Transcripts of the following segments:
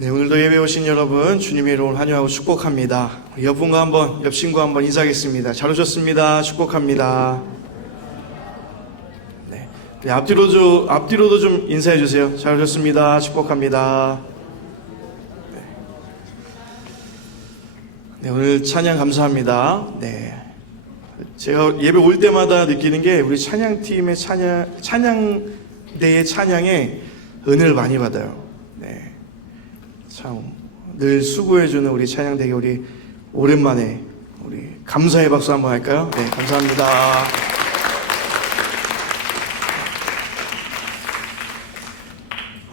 네, 오늘도 예배 오신 여러분 주님의 이름으로 환영하고 축복합니다. 옆 친구 한번 인사하겠습니다. 잘 오셨습니다. 축복합니다. 네, 앞뒤로도 좀 인사해 주세요. 잘 오셨습니다. 축복합니다. 네, 오늘 찬양 감사합니다. 네, 제가 예배 올 때마다 느끼는 게 우리 찬양팀의 찬양대의 찬양에 은혜를 많이 받아요. 네, 참 늘 수고해주는 우리 찬양대에 우리 오랜만에 우리 감사의 박수 한번 할까요? 네, 감사합니다.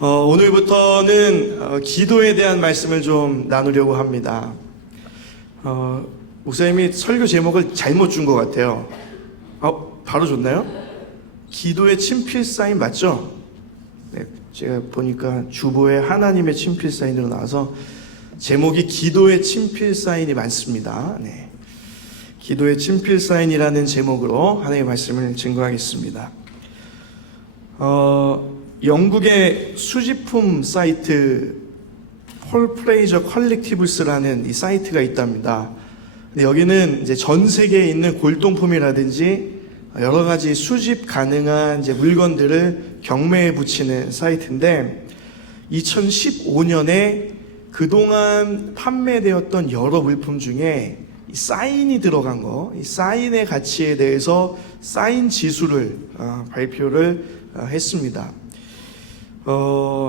오늘부터는 기도에 대한 말씀을 좀 나누려고 합니다. 목사님이 설교 제목을 잘못 준 것 같아요. 바로 줬나요? 기도의 친필 사인 맞죠? 네, 제가 보니까 주보에 하나님의 친필 사인으로 나와서 제목이 기도의 친필 사인이 많습니다. 네, 기도의 친필 사인이라는 제목으로 하나님의 말씀을 증거하겠습니다. 영국의 수집품 사이트 폴 프레이저 컬렉티블스라는 이 사이트가 있답니다. 근데 여기는 이제 전 세계에 있는 골동품이라든지 여러 가지 수집 가능한 이제 물건들을 경매에 붙이는 사이트인데 2015년에 그동안 판매되었던 여러 물품 중에 이 사인이 들어간 이 사인의 가치에 대해서 사인 지수를 발표를 했습니다.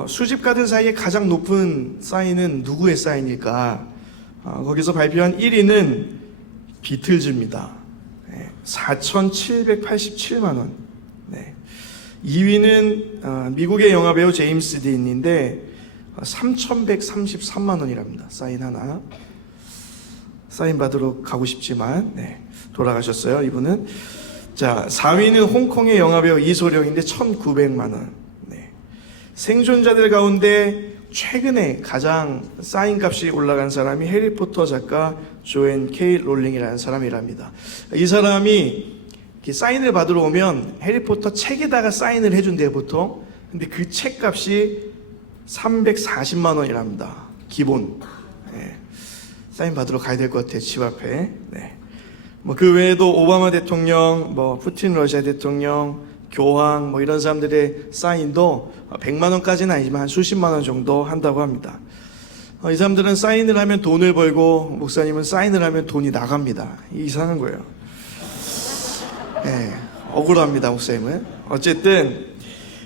수집가들 사이에 가장 높은 사인은 누구의 사인일까? 거기서 발표한 1위는 비틀즈입니다. 4,787만원. 네. 2위는 미국의 영화배우 제임스 딘인데 3,133만원이랍니다. 사인 하나. 사인 받으러 가고 싶지만 돌아가셨어요, 이분은. 자, 4위는 홍콩의 영화배우 이소룡인데 1,900만원. 생존자들 가운데 최근에 가장 사인 값이 올라간 사람이 해리포터 작가 조앤 K 롤링이라는 사람이랍니다. 이 사람이 사인을 받으러 오면 해리포터 책에다가 사인을 해준대요, 보통. 근데 그 책 값이 340만 원이랍니다. 기본. 네. 사인 받으러 가야 될 것 같아요, 집 앞에. 네. 그 외에도 오바마 대통령, 푸틴 러시아 대통령, 교황, 이런 사람들의 사인도 100만 원까지는 아니지만 한 수십만 원 정도 한다고 합니다. 이 사람들은 사인을 하면 돈을 벌고, 목사님은 사인을 하면 돈이 나갑니다. 이상한 거예요. 네, 억울합니다, 목사님은. 어쨌든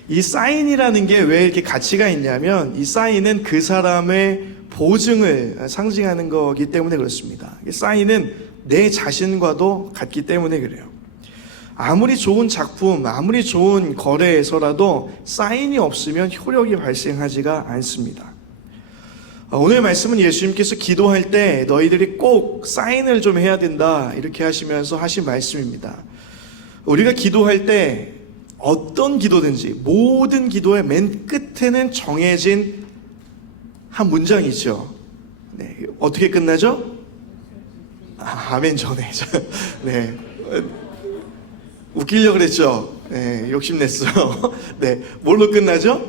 이 사인이라는 게 왜 이렇게 가치가 있냐면, 이 사인은 그 사람의 보증을 상징하는 거기 때문에 그렇습니다. 이 사인은 내 자신과도 같기 때문에 그래요. 아무리 좋은 작품, 아무리 좋은 거래에서라도 사인이 없으면 효력이 발생하지가 않습니다. 오늘 말씀은 예수님께서 기도할 때 너희들이 꼭 사인을 좀 해야 된다, 이렇게 하시면서 하신 말씀입니다. 우리가 기도할 때 어떤 기도든지 모든 기도의 맨 끝에는 정해진 한 문장이 있죠. 네, 어떻게 끝나죠? 아멘 전에. 네. 웃기려고 그랬죠? 네, 욕심냈어요. 네, 뭘로 끝나죠?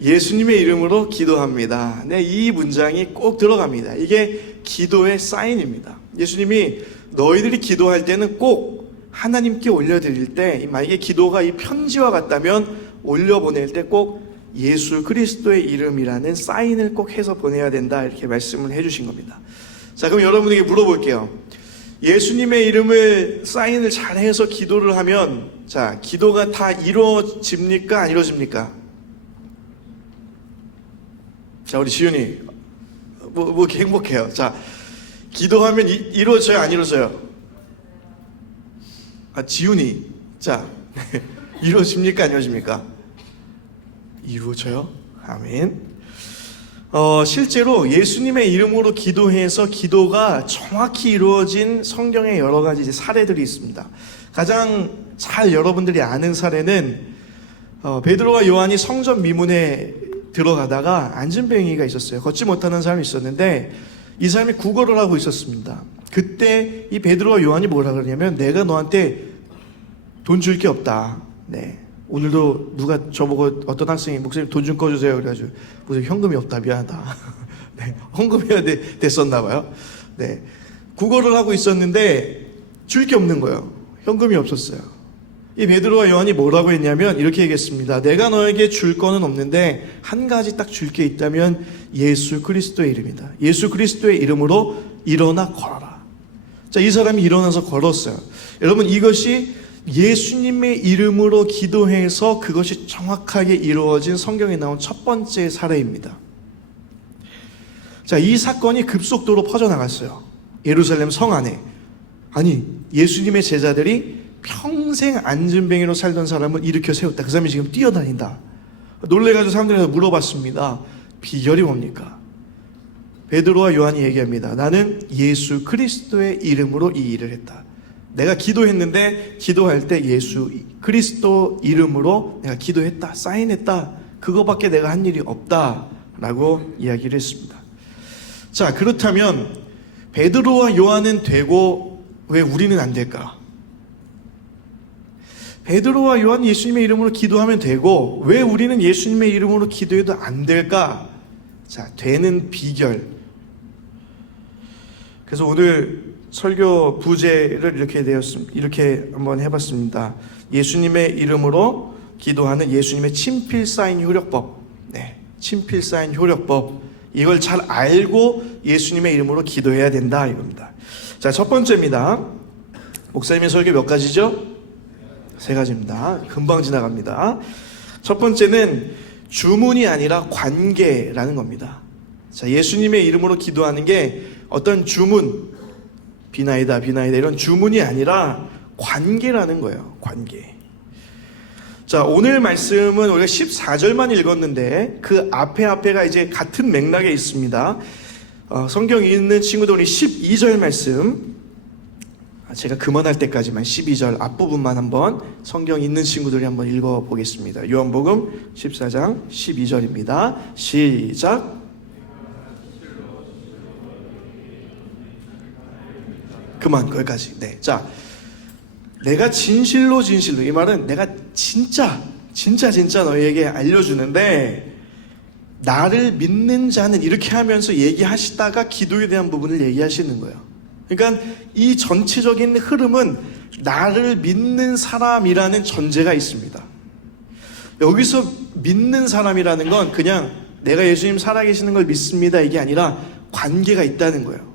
예수님의 이름으로 기도합니다. 네, 이 문장이 꼭 들어갑니다. 이게 기도의 사인입니다. 예수님이 너희들이 기도할 때는 꼭 하나님께 올려드릴 때, 만약에 기도가 이 편지와 같다면 올려보낼 때 꼭 예수 그리스도의 이름이라는 사인을 꼭 해서 보내야 된다, 이렇게 말씀을 해주신 겁니다. 자, 그럼 여러분에게 물어볼게요. 예수님의 이름을 사인을 잘해서 기도를 하면, 자, 기도가 다 이루어집니까? 안 이루어집니까? 자, 우리 지윤이 뭐 행복해요. 자, 기도하면 이루어져요? 안 이루어져요? 지윤이, 자, 이루어집니까? 안 이루어집니까? 이루어져요? 아멘. 실제로 예수님의 이름으로 기도해서 기도가 정확히 이루어진 성경의 여러 가지 사례들이 있습니다. 가장 잘 여러분들이 아는 사례는 베드로와 요한이 성전 미문에 들어가다가 안진뱅이가 있었어요. 걷지 못하는 사람이 있었는데 이 사람이 구걸을 하고 있었습니다. 그때 이 베드로와 요한이 뭐라 그러냐면, 내가 너한테 돈 줄 게 없다. 네, 오늘도 누가 저보고 어떤 학생이 목사님 돈 좀 꺼주세요 그래가지고 무슨 현금이 없다 미안하다. 네, 헌금해야 됐었나 봐요. 네, 국어를 하고 있었는데 줄 게 없는 거예요. 현금이 없었어요. 이 베드로와 요한이 뭐라고 했냐면 이렇게 얘기했습니다. 내가 너에게 줄 거는 없는데 한 가지 딱 줄 게 있다면 예수 그리스도의 이름이다. 예수 그리스도의 이름으로 일어나 걸어라. 자, 이 사람이 일어나서 걸었어요. 여러분, 이것이 예수님의 이름으로 기도해서 그것이 정확하게 이루어진 성경에 나온 첫 번째 사례입니다. 자, 이 사건이 급속도로 퍼져나갔어요. 예루살렘 성 안에. 아니, 예수님의 제자들이 평생 안진뱅이로 살던 사람을 일으켜 세웠다. 그 사람이 지금 뛰어다닌다. 놀래가지고 사람들한테 물어봤습니다. 비결이 뭡니까? 베드로와 요한이 얘기합니다. 나는 예수 그리스도의 이름으로 이 일을 했다. 내가 기도했는데 기도할 때 예수 그리스도 이름으로 내가 기도했다. 사인했다. 그거밖에 내가 한 일이 없다라고 이야기를 했습니다. 자, 그렇다면 베드로와 요한은 되고 왜 우리는 안 될까? 베드로와 요한 예수님의 이름으로 기도하면 되고 왜 우리는 예수님의 이름으로 기도해도 안 될까? 자, 되는 비결. 그래서 오늘 설교 부제를 이렇게 한번 해봤습니다. 예수님의 이름으로 기도하는 예수님의 친필 사인 효력법. 네, 친필 사인 효력법. 이걸 잘 알고 예수님의 이름으로 기도해야 된다 이겁니다. 자, 첫 번째입니다. 목사님의 설교 몇 가지죠? 3가지입니다. 금방 지나갑니다. 첫 번째는 주문이 아니라 관계라는 겁니다. 자, 예수님의 이름으로 기도하는 게 어떤 주문, 비나이다 이런 주문이 아니라 관계라는 거예요. 관계. 자, 오늘 말씀은 우리가 14절만 읽었는데 그 앞에가 이제 같은 맥락에 있습니다. 성경 읽는 친구들 우리 12절 말씀, 제가 그만할 때까지만 12절 앞부분만 한번 성경 있는 친구들이 한번 읽어보겠습니다. 요한복음 14장 12절입니다. 시작. 그만, 거기까지. 네. 자, 내가 진실로 이 말은 내가 진짜 너희에게 알려주는데 나를 믿는 자는 이렇게 하면서 얘기하시다가 기도에 대한 부분을 얘기하시는 거예요. 그러니까 이 전체적인 흐름은 나를 믿는 사람이라는 전제가 있습니다. 여기서 믿는 사람이라는 건 그냥 내가 예수님 살아계시는 걸 믿습니다 이게 아니라 관계가 있다는 거예요.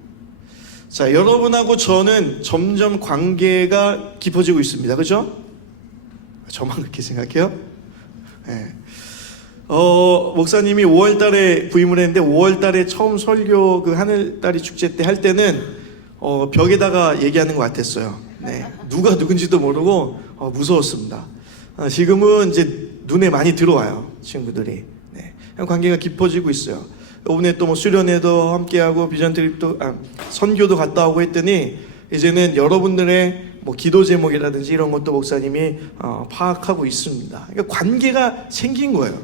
자, 여러분하고 저는 점점 관계가 깊어지고 있습니다. 그렇죠? 저만 그렇게 생각해요? 네. 목사님이 5월 달에 부임을 했는데 5월 달에 처음 설교 그 하늘다리 축제 때 할 때는 벽에다가 얘기하는 것 같았어요. 네. 누가 누군지도 모르고 무서웠습니다. 지금은 이제 눈에 많이 들어와요. 친구들이. 네. 관계가 깊어지고 있어요. 이번에 또 뭐 수련회도 함께하고 비전 트립도 선교도 갔다 오고 했더니 이제는 여러분들의 뭐 기도 제목이라든지 이런 것도 목사님이 파악하고 있습니다. 그러니까 관계가 생긴 거예요.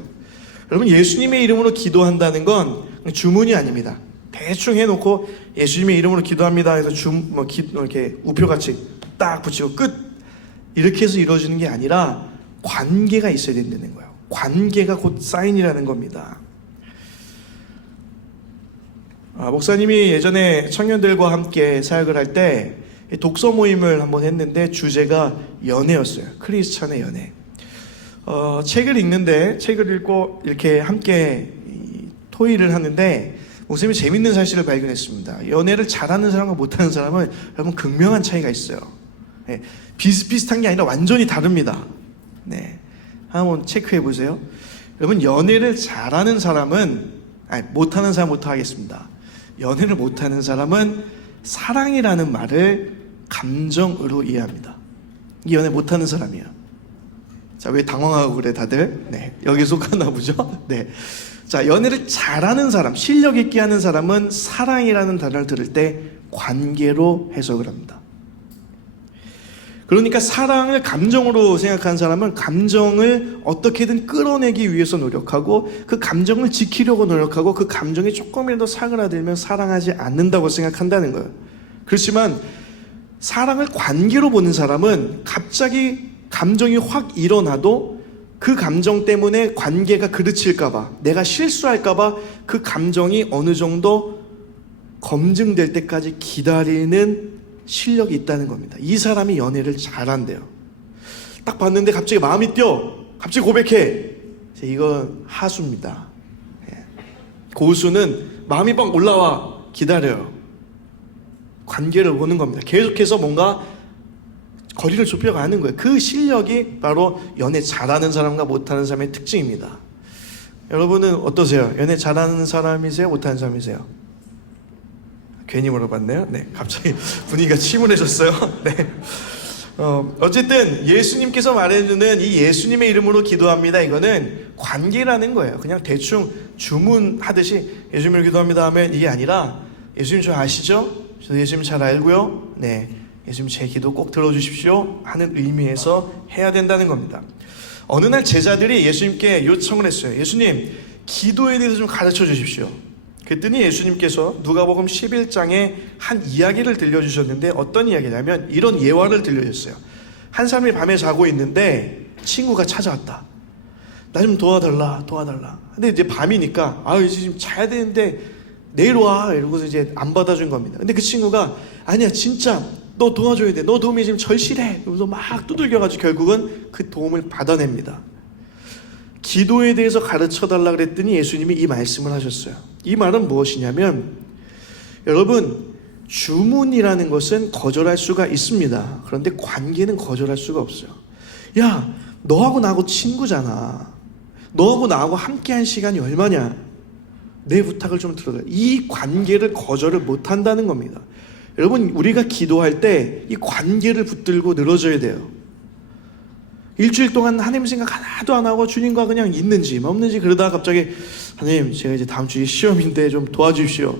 여러분, 예수님의 이름으로 기도한다는 건 주문이 아닙니다. 대충 해놓고 예수님의 이름으로 기도합니다 해서 이렇게 우표같이 딱 붙이고 끝, 이렇게 해서 이루어지는 게 아니라 관계가 있어야 된다는 거예요. 관계가 곧 사인이라는 겁니다. 목사님이 예전에 청년들과 함께 사역을 할 때 독서 모임을 한번 했는데 주제가 연애였어요. 크리스찬의 연애. 책을 읽고 이렇게 함께 토의를 하는데 목사님이 재밌는 사실을 발견했습니다. 연애를 잘하는 사람과 못하는 사람은 여러분 극명한 차이가 있어요. 네, 비슷비슷한 게 아니라 완전히 다릅니다. 네, 한번 체크해 보세요. 여러분, 연애를 잘하는 사람은 못하는 사람부터 하겠습니다. 연애를 못하는 사람은 사랑이라는 말을 감정으로 이해합니다. 이 연애 못하는 사람이야. 자, 왜 당황하고 그래 다들? 네, 여기 속하나 보죠? 네. 자, 연애를 잘하는 사람, 실력 있게 하는 사람은 사랑이라는 단어를 들을 때 관계로 해석을 합니다. 그러니까 사랑을 감정으로 생각하는 사람은 감정을 어떻게든 끌어내기 위해서 노력하고 그 감정을 지키려고 노력하고 그 감정이 조금이라도 사그라들면 사랑하지 않는다고 생각한다는 거예요. 그렇지만 사랑을 관계로 보는 사람은 갑자기 감정이 확 일어나도 그 감정 때문에 관계가 그르칠까봐, 내가 실수할까봐 그 감정이 어느 정도 검증될 때까지 기다리는 실력이 있다는 겁니다. 이 사람이 연애를 잘한대요. 딱 봤는데 갑자기 마음이 뛰어. 갑자기 고백해. 이건 하수입니다. 고수는 마음이 막 올라와 기다려요. 관계를 보는 겁니다. 계속해서 뭔가 거리를 좁혀가는 거예요. 그 실력이 바로 연애 잘하는 사람과 못하는 사람의 특징입니다. 여러분은 어떠세요? 연애 잘하는 사람이세요? 못하는 사람이세요? 괜히 물어봤네요. 네, 갑자기 분위기가 침울해졌어요. 네. 어쨌든 예수님께서 말해주는 이 예수님의 이름으로 기도합니다. 이거는 관계라는 거예요. 그냥 대충 주문하듯이 예수님을 기도합니다 하면 이게 아니라 예수님 저 아시죠? 저 예수님 잘 알고요. 네, 예수님 제 기도 꼭 들어주십시오 하는 의미에서 해야 된다는 겁니다. 어느 날 제자들이 예수님께 요청을 했어요. 예수님, 기도에 대해서 좀 가르쳐 주십시오. 그랬더니 예수님께서 누가복음 11장에 한 이야기를 들려주셨는데 어떤 이야기냐면 이런 예화를 들려줬어요. 한 사람이 밤에 자고 있는데 친구가 찾아왔다. 나 좀 도와달라. 근데 이제 밤이니까 이제 지금 자야 되는데 내일 와 이러고서 이제 안 받아준 겁니다. 근데 그 친구가 아니야 진짜 너 도와줘야 돼. 너 도움이 지금 절실해. 그래서 막 두들겨가지고 결국은 그 도움을 받아냅니다. 기도에 대해서 가르쳐달라 그랬더니 예수님이 이 말씀을 하셨어요. 이 말은 무엇이냐면 여러분 주문이라는 것은 거절할 수가 있습니다. 그런데 관계는 거절할 수가 없어요. 야 너하고 나하고 친구잖아. 너하고 나하고 함께한 시간이 얼마냐. 내 부탁을 좀 들어달라. 이 관계를 거절을 못한다는 겁니다. 여러분 우리가 기도할 때 이 관계를 붙들고 늘어져야 돼요. 일주일 동안 하나님 생각 하나도 안 하고 주님과 그냥 있는지 없는지 그러다가 갑자기 하나님 제가 이제 다음 주에 시험인데 좀 도와주십시오.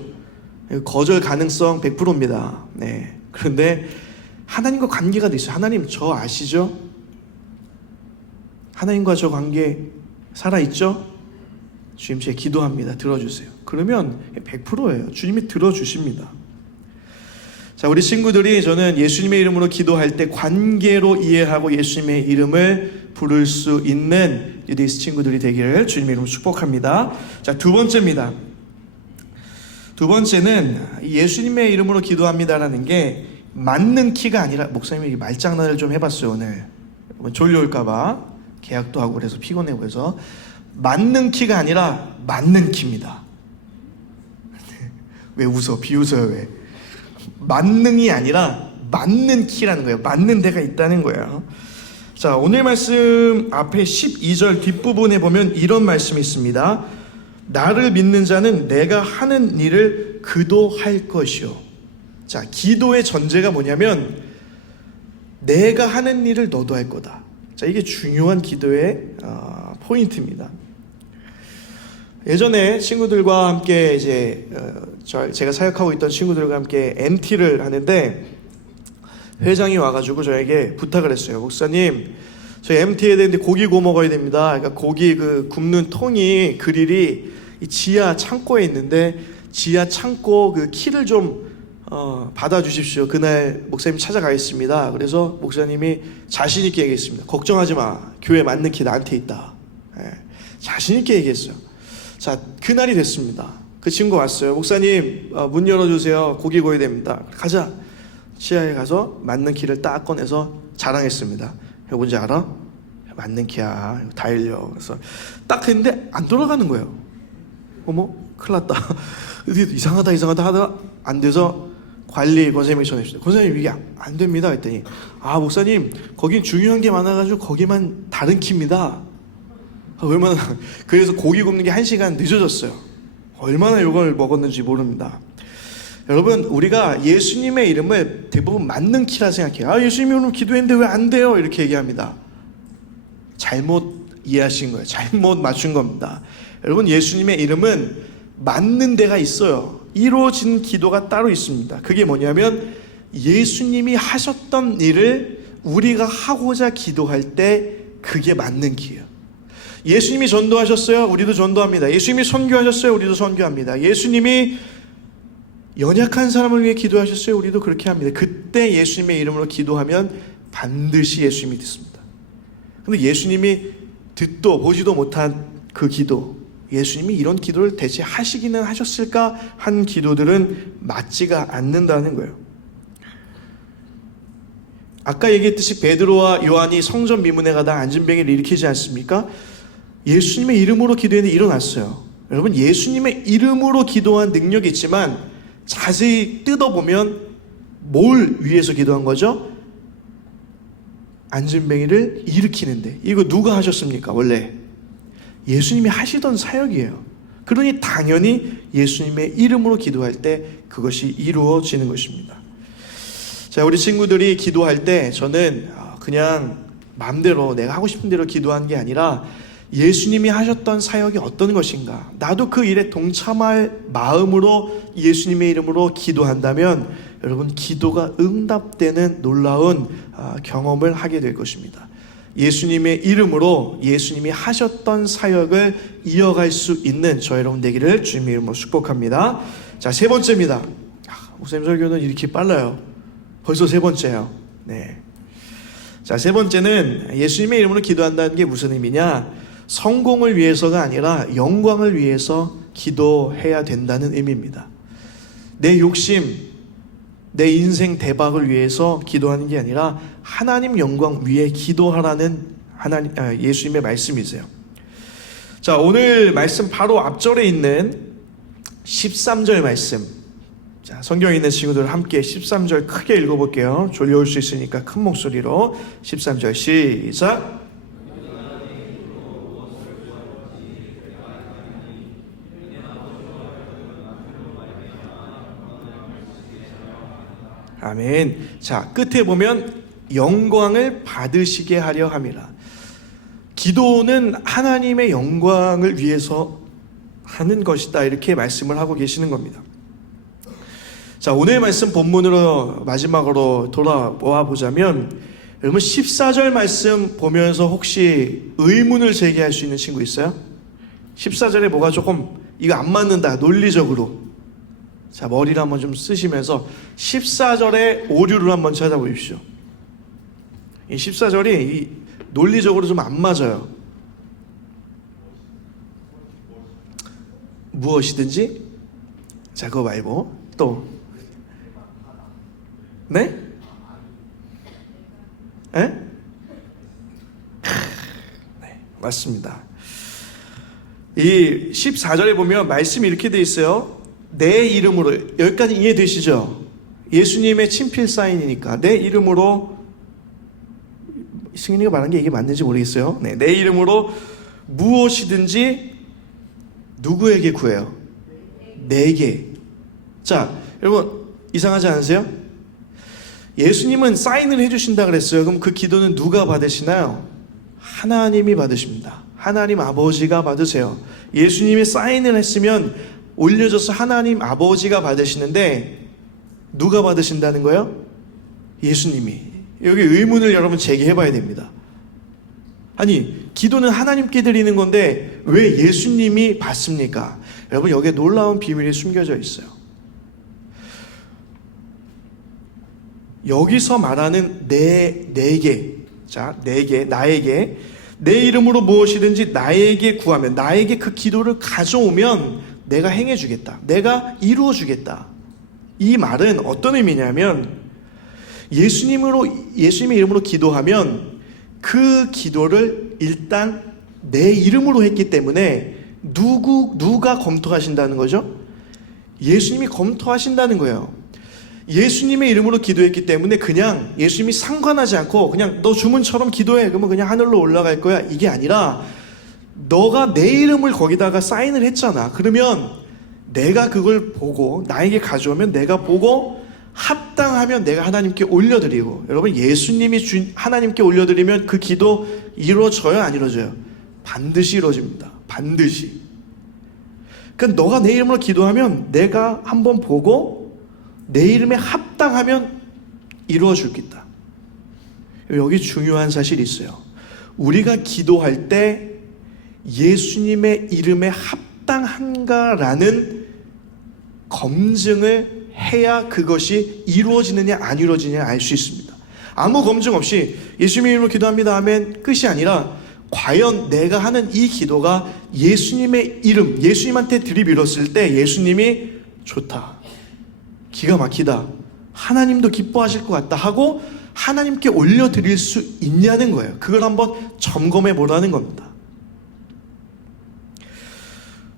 거절 가능성 100%입니다. 네. 그런데 하나님과 관계가 돼 있어요. 하나님 저 아시죠? 하나님과 저 관계 살아있죠? 주님 제가 기도합니다. 들어주세요. 그러면 100%예요. 주님이 들어주십니다. 자, 우리 친구들이 저는 예수님의 이름으로 기도할 때 관계로 이해하고 예수님의 이름을 부를 수 있는 유데이스 친구들이 되기를 주님의 이름으로 축복합니다. 자, 두 번째입니다. 두 번째는 예수님의 이름으로 기도합니다라는 게 맞는 키가 아니라 목사님이 말장난을 좀 해봤어요. 오늘 졸려올까봐 계약도 하고 그래서 피곤해 보여서 맞는 키가 아니라 맞는 키입니다. 왜 웃어? 비웃어요 왜? 만능이 아니라 맞는 키라는 거예요. 맞는 데가 있다는 거예요. 자, 오늘 말씀 앞에 12절 뒷부분에 보면 이런 말씀이 있습니다. 나를 믿는 자는 내가 하는 일을 그도 할 것이요. 자, 기도의 전제가 뭐냐면 내가 하는 일을 너도 할 거다. 자, 이게 중요한 기도의 포인트입니다. 예전에 친구들과 함께 이제 제가 사역하고 있던 친구들과 함께 MT를 하는데 회장이 와가지고 저에게 부탁을 했어요. 목사님, 저희 MT 해야 되는데 고기 구워 먹어야 됩니다. 그러니까 고기 그 굽는 통이 그릴이 이 지하 창고에 있는데 지하 창고 그 키를 좀 받아주십시오. 그날 목사님 찾아가겠습니다. 그래서 목사님이 자신 있게 얘기했습니다. 걱정하지 마. 교회 맞는 키 나한테 있다. 자신 있게 얘기했어요. 자, 그날이 됐습니다. 그 친구 왔어요. 목사님 문 열어주세요. 고기 구워야 됩니다. 가자. 지하에 가서 맞는 키를 딱 꺼내서 자랑했습니다. 이거 뭔지 알아? 맞는 키야. 이거 다 열려. 그래서 딱 했는데 안 돌아가는 거예요. 어머 큰일 났다. 이상하다 하다가 안 돼서 관리 권사님이 전해주셨어요. 권사님 이게 안 됩니다 했더니 목사님 거긴 중요한 게 많아가지고 거기만 다른 키입니다. 얼마나 그래서 고기 굽는 게 1시간 늦어졌어요. 얼마나 욕을 먹었는지 모릅니다. 여러분 우리가 예수님의 이름을 대부분 맞는 키라 생각해요. 예수님의 이름 기도했는데 왜 안 돼요? 이렇게 얘기합니다. 잘못 이해하신 거예요. 잘못 맞춘 겁니다. 여러분 예수님의 이름은 맞는 데가 있어요. 이루어진 기도가 따로 있습니다. 그게 뭐냐면 예수님이 하셨던 일을 우리가 하고자 기도할 때 그게 맞는 기예요. 예수님이 전도하셨어요. 우리도 전도합니다. 예수님이 선교하셨어요. 우리도 선교합니다. 예수님이 연약한 사람을 위해 기도하셨어요. 우리도 그렇게 합니다. 그때 예수님의 이름으로 기도하면 반드시 예수님이 듣습니다. 근데 예수님이 듣도 보지도 못한 그 기도, 예수님이 이런 기도를 대체 하시기는 하셨을까 한 기도들은 맞지가 않는다는 거예요. 아까 얘기했듯이 베드로와 요한이 성전 미문에 가다 안진뱅이를 일으키지 않습니까? 예수님의 이름으로 기도했는데 일어났어요. 여러분, 예수님의 이름으로 기도한 능력이 있지만 자세히 뜯어보면 뭘 위해서 기도한 거죠? 안진뱅이를 일으키는데. 이거 누가 하셨습니까? 원래 예수님이 하시던 사역이에요. 그러니 당연히 예수님의 이름으로 기도할 때 그것이 이루어지는 것입니다. 자, 우리 친구들이 기도할 때 저는 그냥 마음대로 내가 하고 싶은 대로 기도한 게 아니라 예수님이 하셨던 사역이 어떤 것인가, 나도 그 일에 동참할 마음으로 예수님의 이름으로 기도한다면 여러분, 기도가 응답되는 놀라운 경험을 하게 될 것입니다. 예수님의 이름으로 예수님이 하셨던 사역을 이어갈 수 있는 저 여러분 되기를 주님의 이름으로 축복합니다. 자, 세 번째입니다. 목사님 설교는 이렇게 빨라요. 벌써 세 번째예요. 네. 자, 세 번째는 예수님의 이름으로 기도한다는 게 무슨 의미냐? 성공을 위해서가 아니라 영광을 위해서 기도해야 된다는 의미입니다. 내 욕심, 내 인생 대박을 위해서 기도하는 게 아니라 하나님 영광 위해 기도하라는 예수님의 말씀이세요. 자, 오늘 말씀 바로 앞절에 있는 13절 말씀. 자, 성경에 있는 친구들 함께 13절 크게 읽어볼게요. 졸려올 수 있으니까 큰 목소리로 13절 시작. 아멘. 자, 끝에 보면 영광을 받으시게 하려 함이라. 기도는 하나님의 영광을 위해서 하는 것이다, 이렇게 말씀을 하고 계시는 겁니다. 자, 오늘 말씀 본문으로 마지막으로 돌아와 보자면, 여러분 14절 말씀 보면서 혹시 의문을 제기할 수 있는 친구 있어요? 14절에 뭐가 조금 이거 안 맞는다, 논리적으로. 자, 머리를 한번 좀 쓰시면서 14절의 오류를 한번 찾아보십시오. 이 14절이 논리적으로 좀 안 맞아요. 무엇이든지? 자, 그거 말고 또 네? 네? 네, 맞습니다. 이 14절에 보면 말씀이 이렇게 돼 있어요. 내 이름으로, 여기까지 이해되시죠? 예수님의 친필 사인이니까 내 이름으로, 승인이가 말한 게 이게 맞는지 모르겠어요. 네, 내 이름으로 무엇이든지 누구에게 구해요? 내게. 자, 여러분 이상하지 않으세요? 예수님은 사인을 해주신다 그랬어요. 그럼 그 기도는 누가 받으시나요? 하나님이 받으십니다. 하나님 아버지가 받으세요. 예수님이 사인을 했으면 올려져서 하나님 아버지가 받으시는데 누가 받으신다는 거예요? 예수님이. 여기 의문을 여러분 제기해 봐야 됩니다. 아니, 기도는 하나님께 드리는 건데 왜 예수님이 받습니까? 여러분, 여기에 놀라운 비밀이 숨겨져 있어요. 여기서 말하는 내게, 자, 내게, 나에게, 내 이름으로 무엇이든지 나에게 구하면, 나에게 그 기도를 가져오면 내가 행해주겠다, 내가 이루어주겠다. 이 말은 어떤 의미냐면, 예수님의 이름으로 기도하면 그 기도를 일단 내 이름으로 했기 때문에 누가 검토하신다는 거죠? 예수님이 검토하신다는 거예요. 예수님의 이름으로 기도했기 때문에 그냥 예수님이 상관하지 않고 그냥 너 주문처럼 기도해, 그러면 그냥 하늘로 올라갈 거야, 이게 아니라 너가 내 이름을 거기다가 사인을 했잖아. 그러면 내가 그걸 보고 나에게 가져오면 내가 보고 합당하면 내가 하나님께 올려드리고, 여러분 예수님이 하나님께 올려드리면 그 기도 이루어져요, 안 이루어져요? 반드시 이루어집니다. 반드시. 그러니까 너가 내 이름으로 기도하면 내가 한번 보고 내 이름에 합당하면 이루어 주겠다. 여기 중요한 사실이 있어요. 우리가 기도할 때 예수님의 이름에 합당한가라는 검증을 해야 그것이 이루어지느냐 안 이루어지느냐 알 수 있습니다. 아무 검증 없이 예수님의 이름으로 기도합니다 하면 끝이 아니라 과연 내가 하는 이 기도가 예수님의 이름, 예수님한테 들이밀었을 때 예수님이 좋다, 기가 막히다, 하나님도 기뻐하실 것 같다 하고 하나님께 올려드릴 수 있냐는 거예요. 그걸 한번 점검해 보라는 겁니다.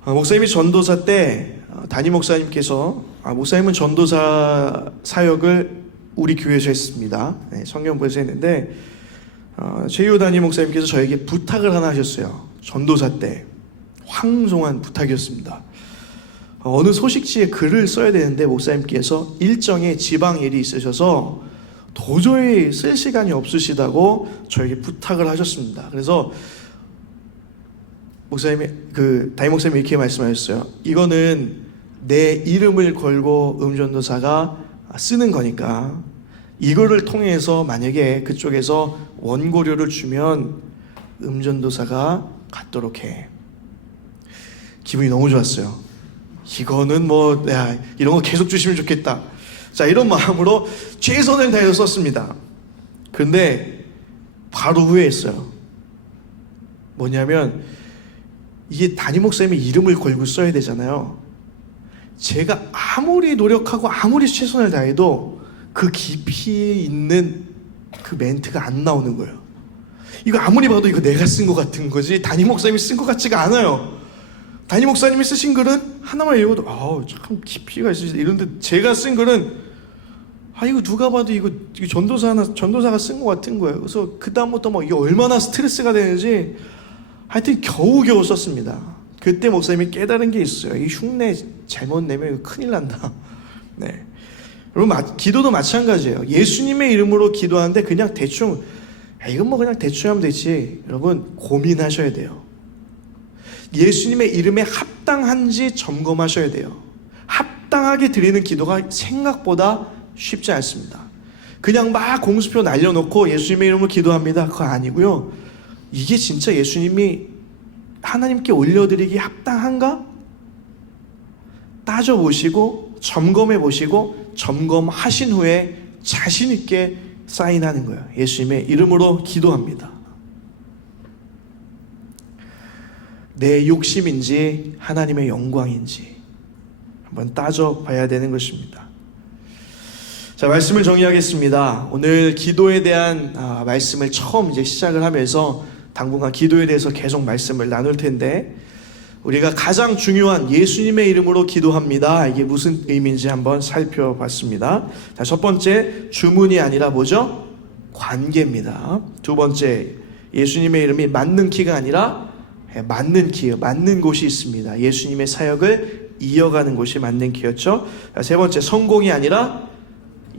목사님이 전도사 때 담임 목사님께서, 목사님은 전도사 사역을 우리 교회에서 했습니다. 성경부에서 했는데 최유 담임 목사님께서 저에게 부탁을 하나 하셨어요. 전도사 때 황송한 부탁이었습니다. 어느 소식지에 글을 써야 되는데 목사님께서 일정에 지방 일이 있으셔서 도저히 쓸 시간이 없으시다고 저에게 부탁을 하셨습니다. 그래서 담임 목사님이 이렇게 말씀하셨어요. 이거는 내 이름을 걸고 음전도사가 쓰는 거니까 이거를 통해서 만약에 그쪽에서 원고료를 주면 음전도사가 갖도록 해. 기분이 너무 좋았어요. 이거는 이런 거 계속 주시면 좋겠다. 자, 이런 마음으로 최선을 다해서 썼습니다. 근데 바로 후회했어요. 뭐냐면 이게 담임 목사님의 이름을 걸고 써야 되잖아요. 제가 아무리 노력하고 아무리 최선을 다해도 그 깊이에 있는 그 멘트가 안 나오는 거예요. 이거 아무리 봐도 이거 내가 쓴 것 같은 거지 담임 목사님이 쓴 것 같지가 않아요. 담임 목사님이 쓰신 글은 하나만 읽어도 참 깊이가 있으시다 이런데, 제가 쓴 글은 이거 누가 봐도 이거 전도사가 쓴 것 같은 거예요. 그래서 그 다음부터 이게 얼마나 스트레스가 되는지 하여튼 겨우겨우 썼습니다. 그때 목사님이 깨달은 게 있어요. 이 흉내 잘못 내면 이거 큰일 난다. 네. 여러분, 기도도 마찬가지예요. 예수님의 이름으로 기도하는데 그냥 대충 이건 그냥 대충 하면 되지. 여러분, 고민하셔야 돼요. 예수님의 이름에 합당한지 점검하셔야 돼요. 합당하게 드리는 기도가 생각보다 쉽지 않습니다. 그냥 막 공수표 날려놓고 예수님의 이름으로 기도합니다, 그거 아니고요. 이게 진짜 예수님이 하나님께 올려드리기 합당한가? 따져보시고 점검해보시고 점검하신 후에 자신있게 사인하는 거예요. 예수님의 이름으로 기도합니다. 내 욕심인지 하나님의 영광인지 한번 따져봐야 되는 것입니다. 자, 말씀을 정리하겠습니다. 오늘 기도에 대한 말씀을 처음 시작을 하면서 당분간 기도에 대해서 계속 말씀을 나눌 텐데, 우리가 가장 중요한 예수님의 이름으로 기도합니다. 이게 무슨 의미인지 한번 살펴봤습니다. 자, 첫 번째, 주문이 아니라 뭐죠? 관계입니다. 두 번째, 예수님의 이름이 맞는 키가 아니라 맞는 키요. 맞는 곳이 있습니다. 예수님의 사역을 이어가는 곳이 맞는 키였죠. 자, 세 번째, 성공이 아니라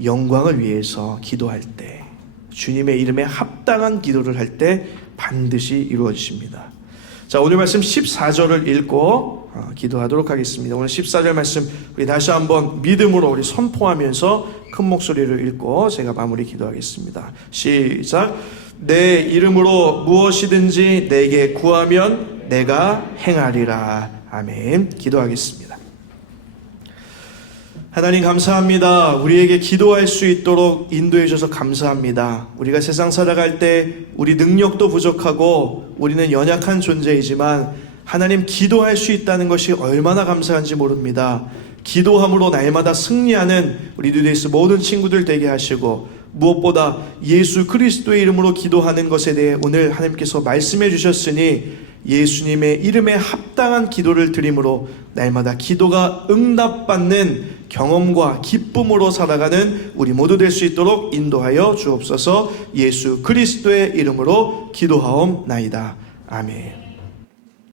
영광을 위해서 기도할 때, 주님의 이름에 합당한 기도를 할 때 반드시 이루어집니다. 자, 오늘 말씀 14절을 읽고 기도하도록 하겠습니다. 오늘 14절 말씀 우리 다시 한번 믿음으로 우리 선포하면서 큰 목소리로 읽고 제가 마무리 기도하겠습니다. 시작. 내 이름으로 무엇이든지 내게 구하면 내가 행하리라. 아멘. 기도하겠습니다. 하나님, 감사합니다. 우리에게 기도할 수 있도록 인도해 주셔서 감사합니다. 우리가 세상 살아갈 때 우리 능력도 부족하고 우리는 연약한 존재이지만 하나님, 기도할 수 있다는 것이 얼마나 감사한지 모릅니다. 기도함으로 날마다 승리하는 우리 뉴데이스 모든 친구들 되게 하시고, 무엇보다 예수 그리스도의 이름으로 기도하는 것에 대해 오늘 하나님께서 말씀해 주셨으니 예수님의 이름에 합당한 기도를 드림으로 날마다 기도가 응답받는 경험과 기쁨으로 살아가는 우리 모두 될 수 있도록 인도하여 주옵소서. 예수 그리스도의 이름으로 기도하옵나이다. 아멘.